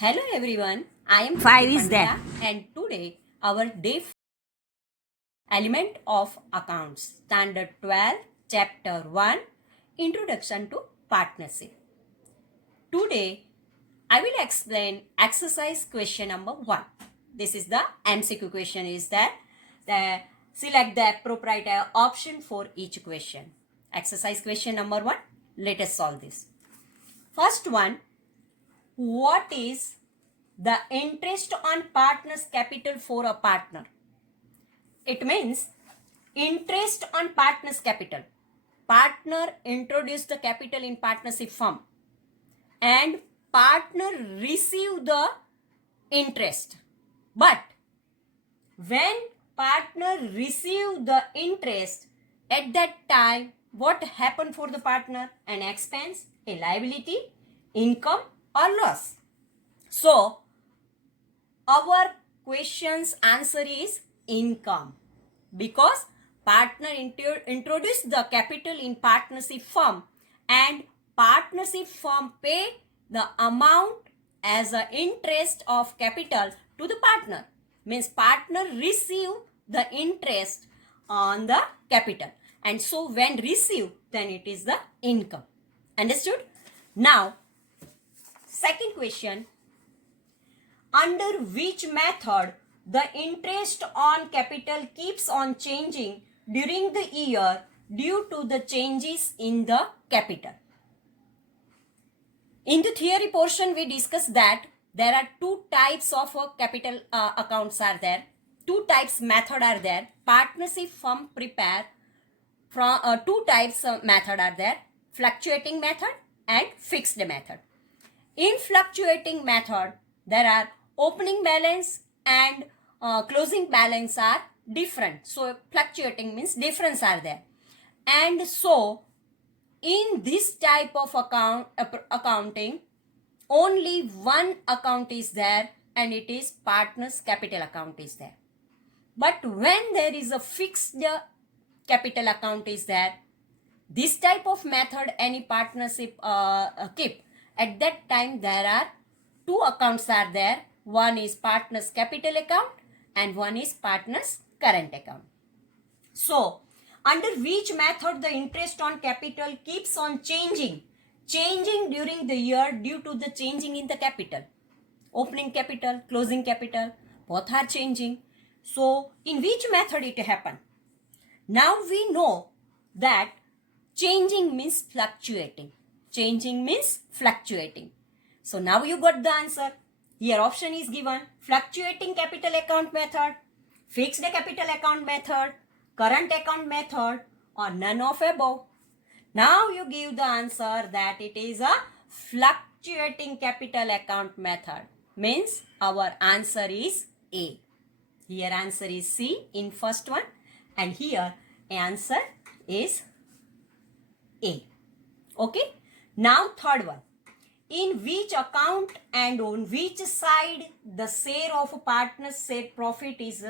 Hello everyone, I am Five Trupti is there. Pandya and today our day element of accounts standard 12 chapter 1 introduction to partnership. Today I will explain exercise question number 1. This is the MCQ question is that select the appropriate option for each question. Exercise question number 1. Let us solve this. First one, what is the interest on partner's capital for a partner? It means interest on partner's capital. Partner introduced the capital in partnership firm and partner receive the interest. But when partner receive the interest, at that time, what happened for the partner? An expense, a liability, income or loss. So, our question's answer is income because partner introduced the capital in partnership firm and partnership firm pay the amount as an interest of capital to the partner. Means partner receive the interest on the capital, and so when receive, then it is the income. Understood? Now, second question, under which method the interest on capital keeps on changing during the year due to the changes in the capital? In the theory portion, we discussed that there are two types of capital accounts are there. Two types method are there. Partnership firm prepare from two types of method are there. Fluctuating method and fixed method. In fluctuating method, there are opening balance and closing balance are different. So fluctuating means difference are there. And so in this type of accounting, only one account is there and it is partner's capital account is there. But when there is a fixed capital account is there, this type of method any partnership keep, at that time there are two accounts are there. One is partner's capital account and one is partner's current account. So, under which method the interest on capital keeps on changing during the year due to the changing in the capital. Opening capital, closing capital, both are changing. So, in which method it happen? Now we know that changing means fluctuating. Changing means fluctuating. So now you got the answer. Here option is given. Fluctuating capital account method, fixed capital account method, current account method or none of above. Now you give the answer that it is a fluctuating capital account method. Means our answer is A. Here answer is C in first one and here answer is A. Okay. Now third one. In which account and on which side the share of partner's share profit is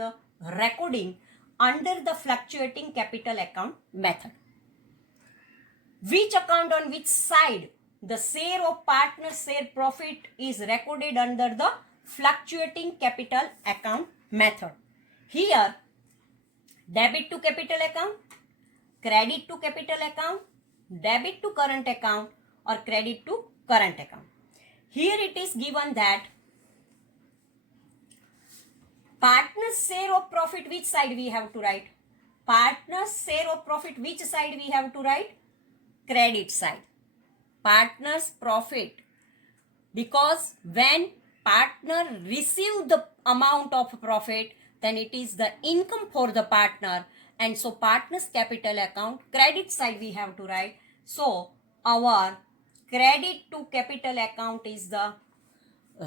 recording under the fluctuating capital account method? Which account on which side the share of partner's share profit is recorded under the fluctuating capital account method? Here, debit to capital account, credit to capital account, debit to current account or credit to current account. Here it is given that partner's share of profit, which side we have to write? Partner's share of profit, which side we have to write? Credit side. Partner's profit. Because when partner receive the amount of profit, then it is the income for the partner. And so partner's capital account, credit side we have to write. So our credit to capital account is the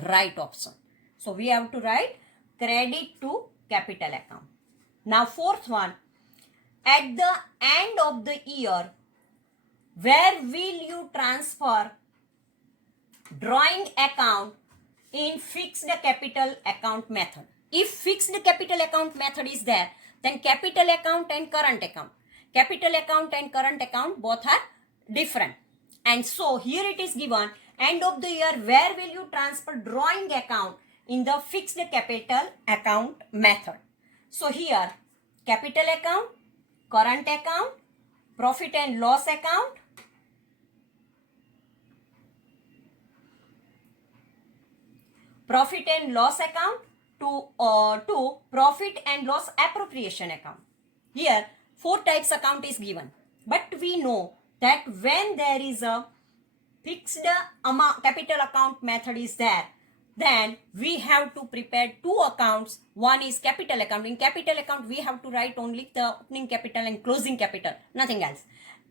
right option. So we have to write credit to capital account. Now fourth one, at the end of the year, where will you transfer drawing account in fixed capital account method? If fixed capital account method is there, then capital account and current account. Capital account and current account both are different. And so here it is given end of the year, where will you transfer drawing account in the fixed capital account method? So here, capital account, current account, profit and loss account, profit and loss account to profit and loss appropriation account. Here 4 types account is given, but we know that when there is a fixed amount capital account method is there, then we have to prepare 2 accounts. One is capital account. In capital account we have to write only the opening capital and closing capital, nothing else.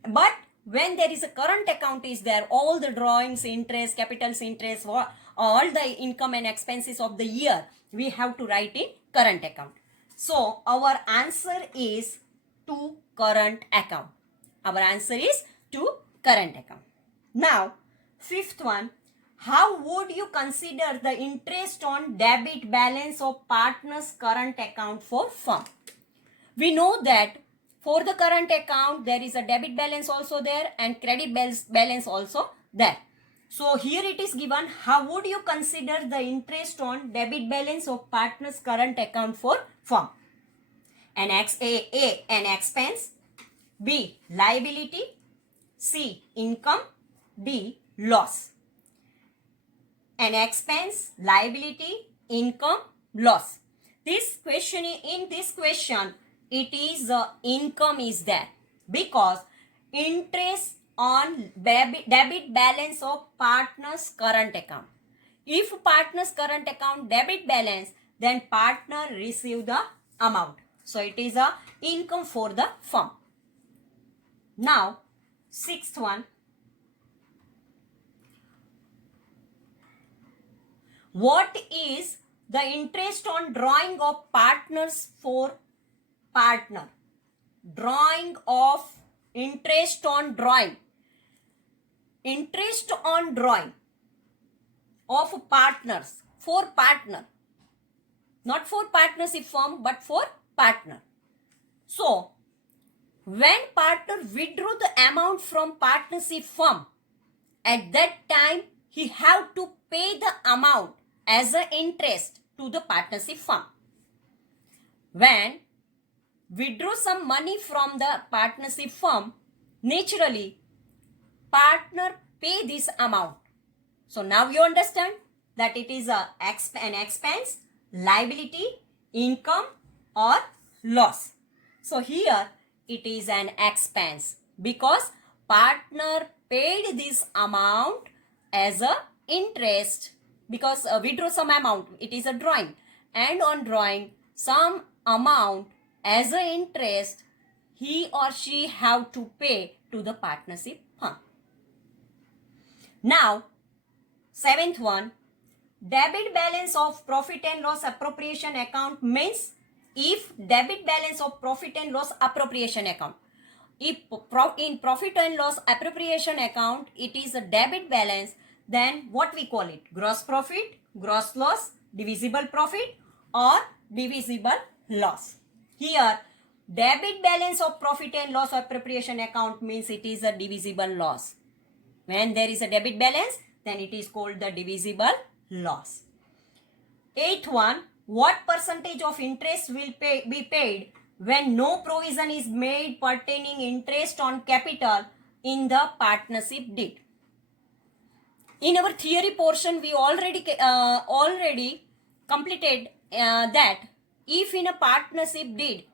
But when there is a current account is there, all the drawings, interest, capitals, interest, all the income and expenses of the year we have to write in current account. So our answer is to current account. Our answer is to current account. Now, fifth one, how would you consider the interest on debit balance of partner's current account for firm? We know that for the current account, there is a debit balance also there and credit balance also there. So here it is given, how would you consider the interest on debit balance of partner's current account for firm? An expense, B, liability, C, income, D, loss. An expense, liability, income, loss. In this question, it is income is there because interest on debit balance of partner's current account. If partner's current account debit balance, then partner receive the amount. So it is a income for the firm. Now, sixth one. What is the interest on drawing of partners for partner? Drawing of interest on drawing. Interest on drawing of partners for partner. Not for partnership firm, but for partner. So, when partner withdrew the amount from partnership firm, at that time he have to pay the amount as an interest to the partnership firm. When withdraw some money from the partnership firm, naturally partner pay this amount. So now you understand that it is an expense, liability, income or loss. So here it is an expense because partner paid this amount as a interest because withdraw some amount, it is a drawing, and on drawing some amount as a interest he or she have to pay to the partnership firm. Now, seventh one, debit balance of profit and loss appropriation account means if debit balance of profit and loss appropriation account. If in profit and loss appropriation account it is a debit balance, then what we call it? Gross profit, gross loss, divisible profit or divisible loss. Here debit balance of profit and loss appropriation account means it is a divisible loss. When there is a debit balance, then it is called the divisible loss. Eighth one, what percentage of interest will be paid when no provision is made pertaining interest on capital in the partnership deed? In our theory portion, we already completed that if in a partnership deed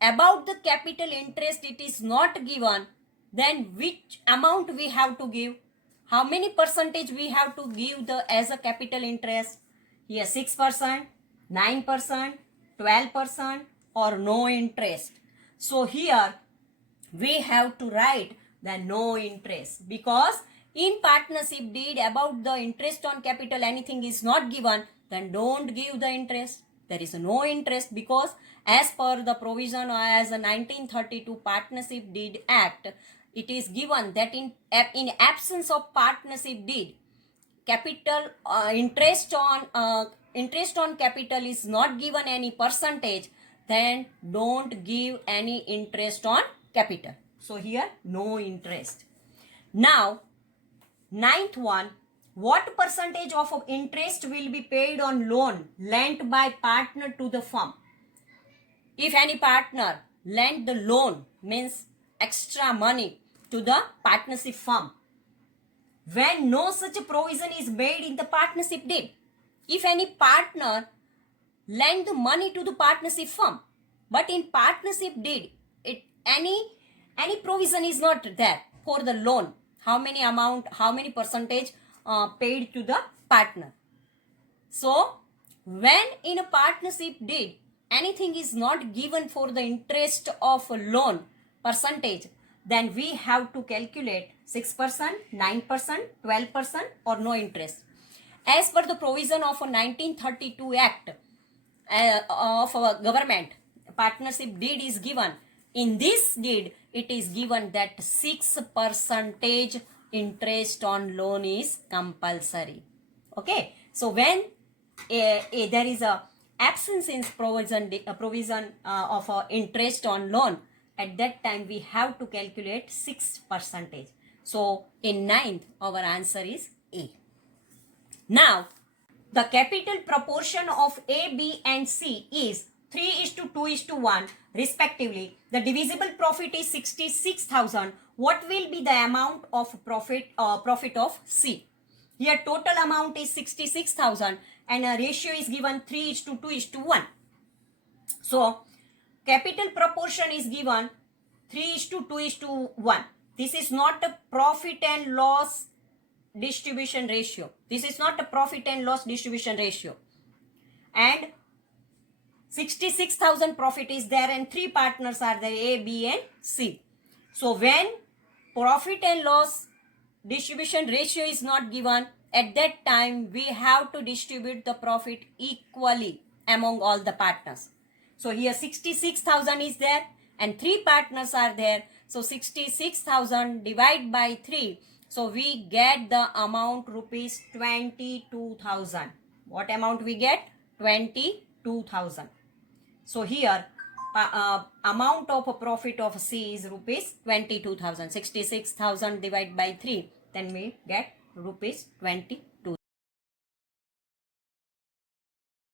about the capital interest it is not given, then which amount we have to give? How many percentage we have to give as a capital interest? Here 6%, 9%, 12% or no interest. So here we have to write the no interest because in partnership deed about the interest on capital anything is not given, then don't give the interest. There is no interest because as per the provision as a 1932 Partnership Deed Act, it is given that in absence of partnership deed, capital interest on capital is not given any percentage, then don't give any interest on capital. So here no interest. Now Ninth one, what percentage of interest will be paid on loan lent by partner to the firm? If any partner lent the loan, means extra money to the partnership firm, when no such provision is made in the partnership deed. If any partner lend the money to the partnership firm, but in partnership deed, any provision is not there for the loan. How many percentage paid to the partner? So, when in a partnership deed, anything is not given for the interest of a loan percentage, then we have to calculate 6%, 9%, 12% or no interest. As per the provision of a 1932 Act of our government, partnership deed is given. In this deed, it is given that 6% interest on loan is compulsory. Okay, so when there is a absence in provision of interest on loan, at that time we have to calculate 6%. So in ninth, our answer is A. Now, the capital proportion of A, B and C is 3:2:1 respectively. The divisible profit is 66,000. What will be the amount of profit of C? Here total amount is 66,000 and a ratio is given 3:2:1. So capital proportion is given 3:2:1. This is not a profit and loss distribution ratio. This is not a profit and loss distribution ratio. And 66,000 profit is there and three partners are there, A, B and C. So when profit and loss distribution ratio is not given, at that time we have to distribute the profit equally among all the partners. So here 66,000 is there and three partners are there. So 66,000 divided by 3. So we get the amount rupees 22,000. What amount we get? 22,000. So here amount of a profit of C is rupees 22,000. 66,000 divided by 3. Then we get rupees 22,000.